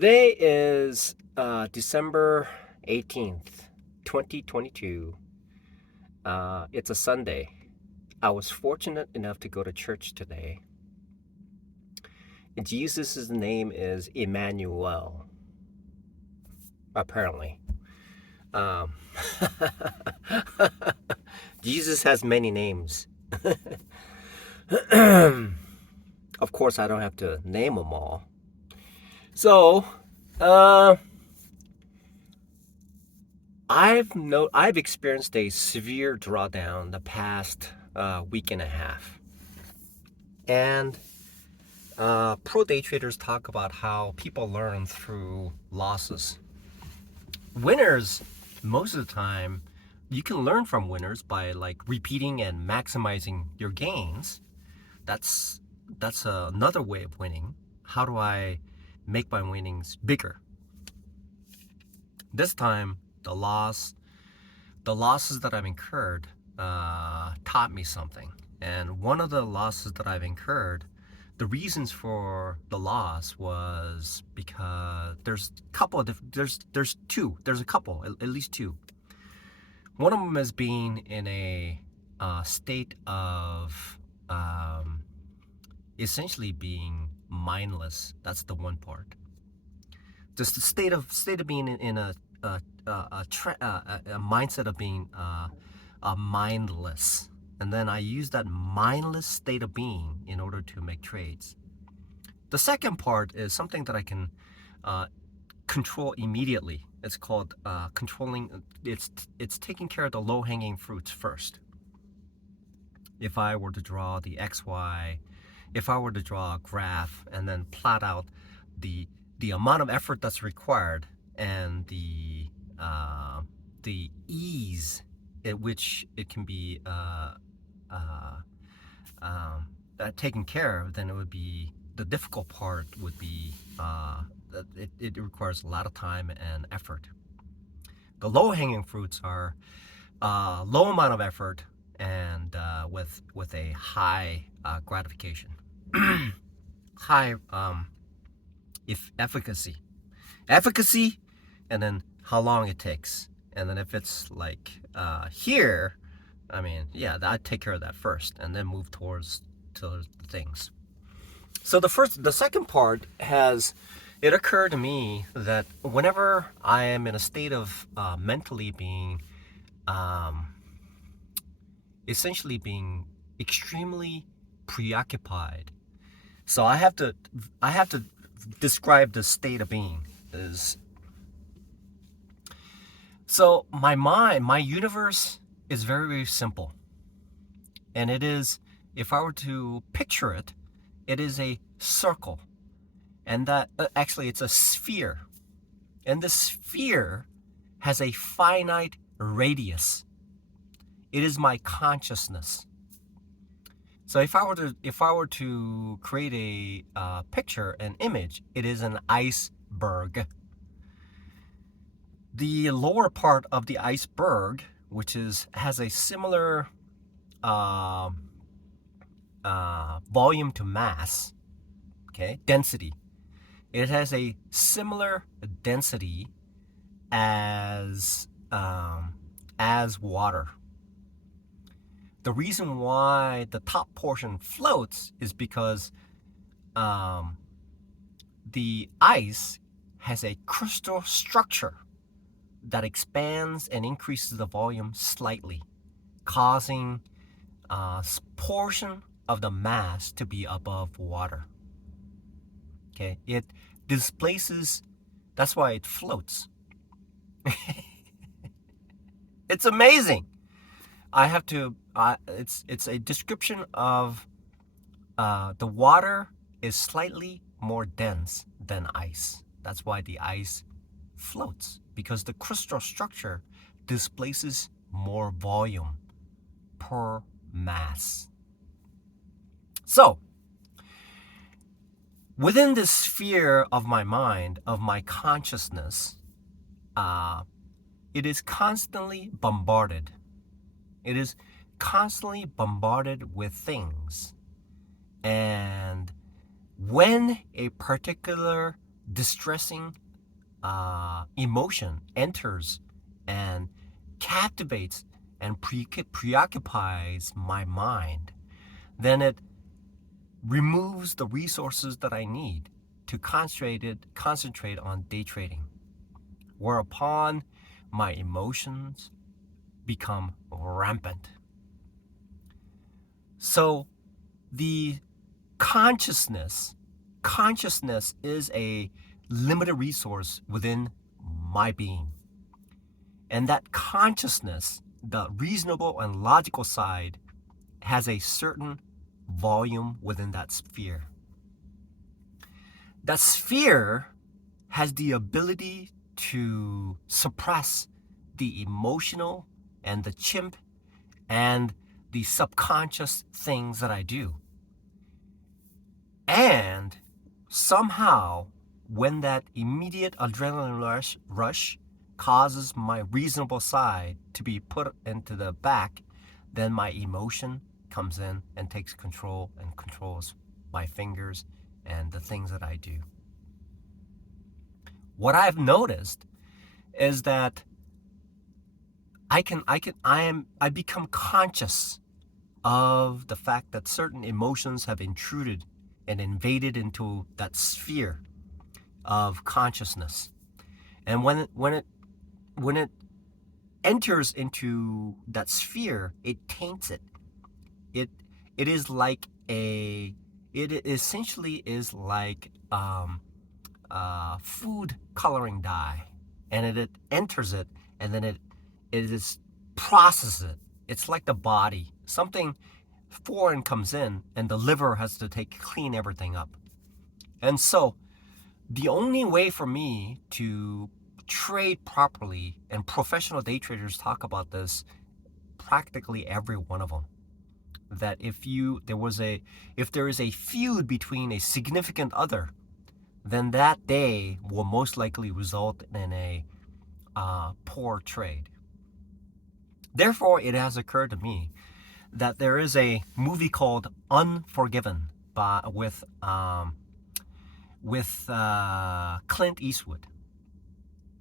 Today is December 18th, 2022. It's a Sunday. I was fortunate enough to go to church today. Jesus' name is Emmanuel, apparently. Um, Jesus has many names. Of course, I don't have to name them all. So, I've experienced a severe drawdown the past week and a half, and pro day traders talk about how people learn through losses. Winners, most of the time, you can learn from winners by repeating and maximizing your gains. That's another way of winning. How do I make my winnings bigger? This time, the losses that I've incurred taught me something. And one of the losses that I've incurred, the reasons for the loss was because there's a couple of there's a couple, at least two. One of them is being in a state of essentially being mindless. That's the one part. Just the state of being in a mindset of being mindless, and then I use that mindless state of being in order to make trades. The second part is something that I can control immediately. It's called controlling. It's taking care of the low-hanging fruits first. If I were to draw the XY, if I were to draw a graph and then plot out the amount of effort that's required and the ease at which it can be taken care of, then it would be the difficult part would be it requires a lot of time and effort. The low-hanging fruits are low amount of effort and with a high gratification, high if efficacy, and then how long it takes. And then if it's like here, I mean, yeah, I'd take care of that first and then move towards the things. So the second part it occurred to me that whenever I am in a state of mentally being essentially being extremely preoccupied. So I have to describe the state of being is. So my universe is very, very simple. And it is, if I were to picture it, it is a circle. And that actually it's a sphere. And the sphere has a finite radius. It is my consciousness. So if I were to create a picture, an image, it is an iceberg. The lower part of the iceberg, which has a similar volume to mass, okay, density. It has a similar density as water. The reason why the top portion floats is because the ice has a crystal structure that expands and increases the volume slightly, causing a portion of the mass to be above water. Okay, it displaces, that's why it floats. It's amazing. It's a description of the water is slightly more dense than ice. That's why the ice floats, because the crystal structure displaces more volume per mass. So, within this sphere of my mind, of my consciousness, it is constantly bombarded. It is constantly bombarded with things. And when a particular distressing emotion enters and captivates and preoccupies my mind, then it removes the resources that I need to concentrate on day trading, whereupon my emotions become rampant. So the consciousness is a limited resource within my being. And that consciousness, the reasonable and logical side, has a certain volume within that sphere. That sphere has the ability to suppress the emotional and the chimp and the subconscious things that I do. And somehow, when that immediate adrenaline rush causes my reasonable side to be put into the back, then my emotion comes in and takes control and controls my fingers and the things that I do. What I've noticed is that I become conscious of the fact that certain emotions have intruded and invaded into that sphere of consciousness. And when it enters into that sphere, it taints it. It it is like a it essentially is like food coloring dye, and it enters it, and then it is processes it. It's like the body. Something foreign comes in, and the liver has to clean everything up. And so the only way for me to trade properly, and professional day traders talk about this, practically every one of them, that if there is a feud between a significant other, then that day will most likely result in a poor trade. Therefore, it has occurred to me that there is a movie called Unforgiven with Clint Eastwood,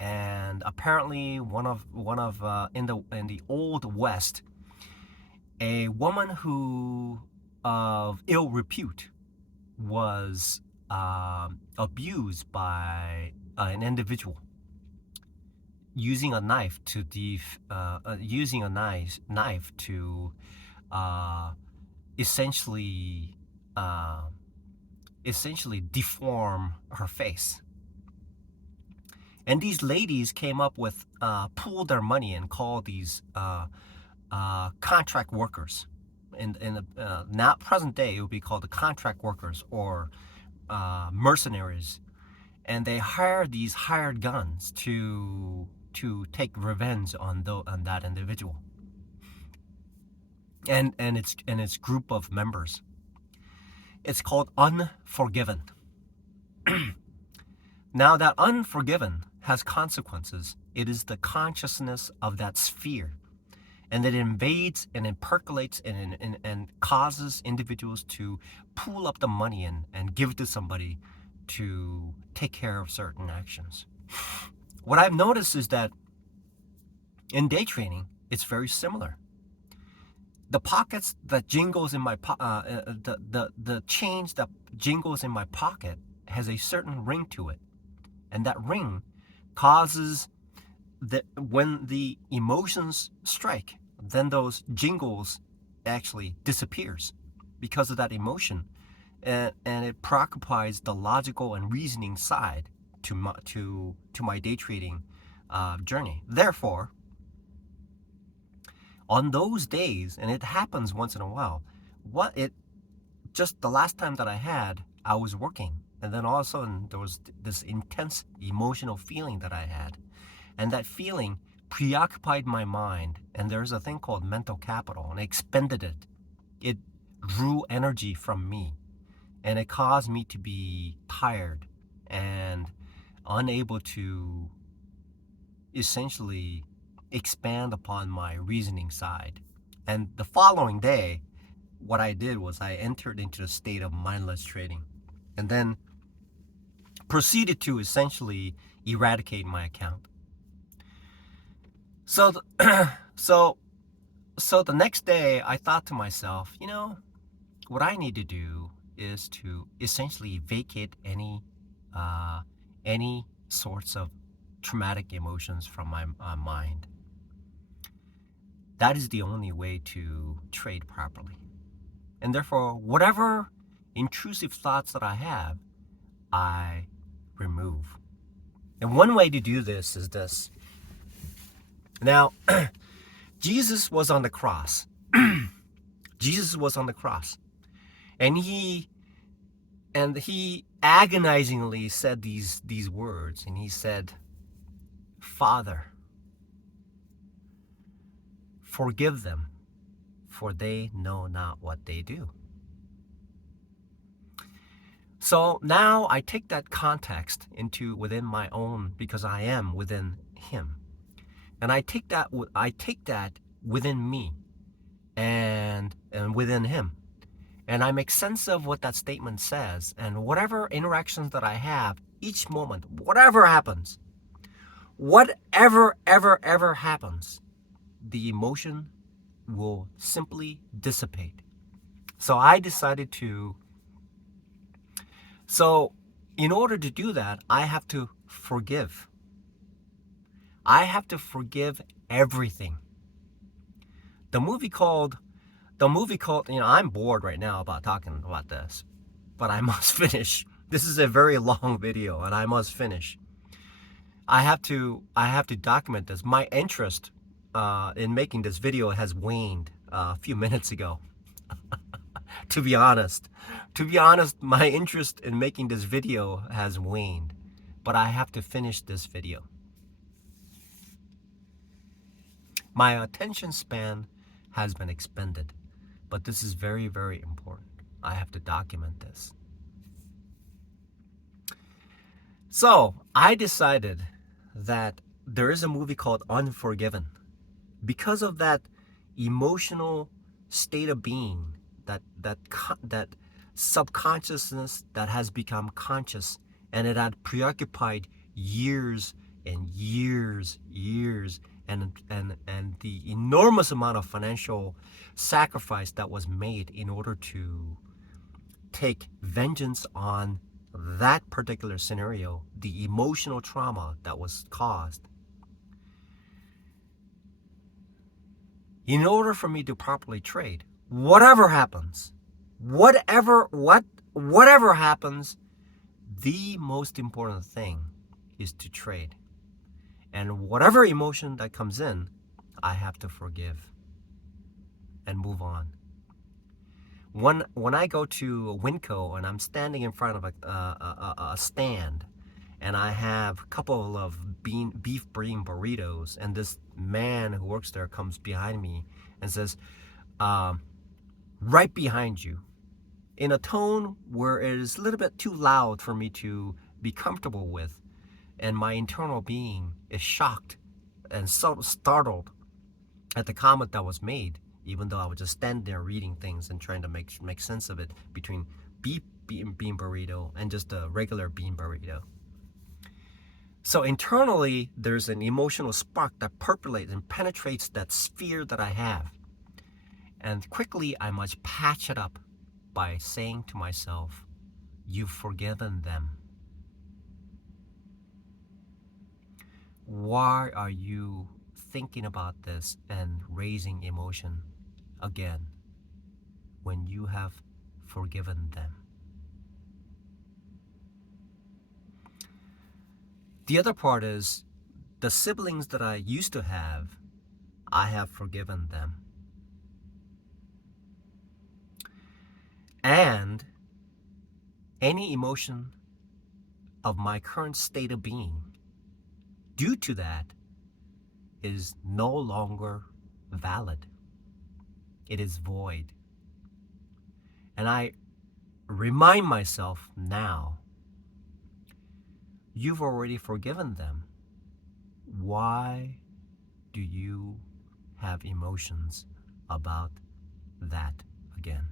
and apparently one of in the old West, a woman who of ill repute was abused by an individual using a knife to uh, essentially uh, essentially deform her face. And these ladies came up with pooled their money and called these contract workers. In the now present day, it would be called the contract workers or mercenaries, and they hire these hired guns to take revenge on that individual and its group of members. It's called Unforgiven. Now that Unforgiven has consequences. It is the consciousness of that sphere, and it invades and it percolates and causes individuals to pool up the money and give it to somebody to take care of certain actions. What I've noticed is that in day trading, it's very similar. The pockets that jingles in my the change that jingles in my pocket has a certain ring to it, and that ring causes that when the emotions strike, then those jingles actually disappears because of that emotion, and it preoccupies the logical and reasoning side to my day trading journey. Therefore, on those days, and it happens once in a while, just the last time that I was working, and then all of a sudden there was this intense emotional feeling that I had, and that feeling preoccupied my mind, and there's a thing called mental capital, and I expended it. It drew energy from me, and it caused me to be tired and unable to essentially expand upon my reasoning side. And the following day, what I did was I entered into a state of mindless trading. And then proceeded to essentially eradicate my account. So, so, so the next day, I thought to myself, what I need to do is to essentially vacate any sorts of traumatic emotions from my mind. That is the only way to trade properly. And therefore, whatever intrusive thoughts that I have, I remove. And one way to do this is this. Now, Jesus was on the cross. Jesus was on the cross. And he agonizingly said these words. And he said, Father, forgive them, for they know not what they do. So now I take that context into within my own, because I am within him. And I take that within me and within him. And I make sense of what that statement says, and whatever interactions that I have each moment, whatever happens, whatever ever happens, the emotion will simply dissipate. So I decided in order to do that, I have to forgive. I have to forgive everything. The movie called, I'm bored right now about talking about this, but I must finish. This is a very long video and I must finish. I have to document this. My interest in making this video has waned a few minutes ago. To be honest, my interest in making this video has waned, but I have to finish this video. My attention span has been expended, but this is very, very important. I have to document this. So I decided that there is a movie called Unforgiven. Because of that emotional state of being, that subconsciousness that has become conscious, and it had preoccupied years and years, and the enormous amount of financial sacrifice that was made in order to take vengeance on that particular scenario, the emotional trauma that was caused. In order for me to properly trade, whatever happens, whatever happens, the most important thing is to trade. And whatever emotion that comes in, I have to forgive and move on. When I go to Winco and I'm standing in front of a stand, and I have a couple of beef bean burritos, and this man who works there comes behind me and says, right behind you, in a tone where it is a little bit too loud for me to be comfortable with, and my internal being is shocked and so startled at the comment that was made, even though I was just standing there reading things and trying to make sense of it between beef bean burrito and just a regular bean burrito. So internally, there's an emotional spark that percolates and penetrates that sphere that I have. And quickly, I must patch it up by saying to myself, you've forgiven them. Why are you thinking about this and raising emotion again when you have forgiven them? The other part is the siblings that I used to have, I have forgiven them. And any emotion of my current state of being due to that is no longer valid. It is void. And I remind myself now, you've already forgiven them. Why do you have emotions about that again?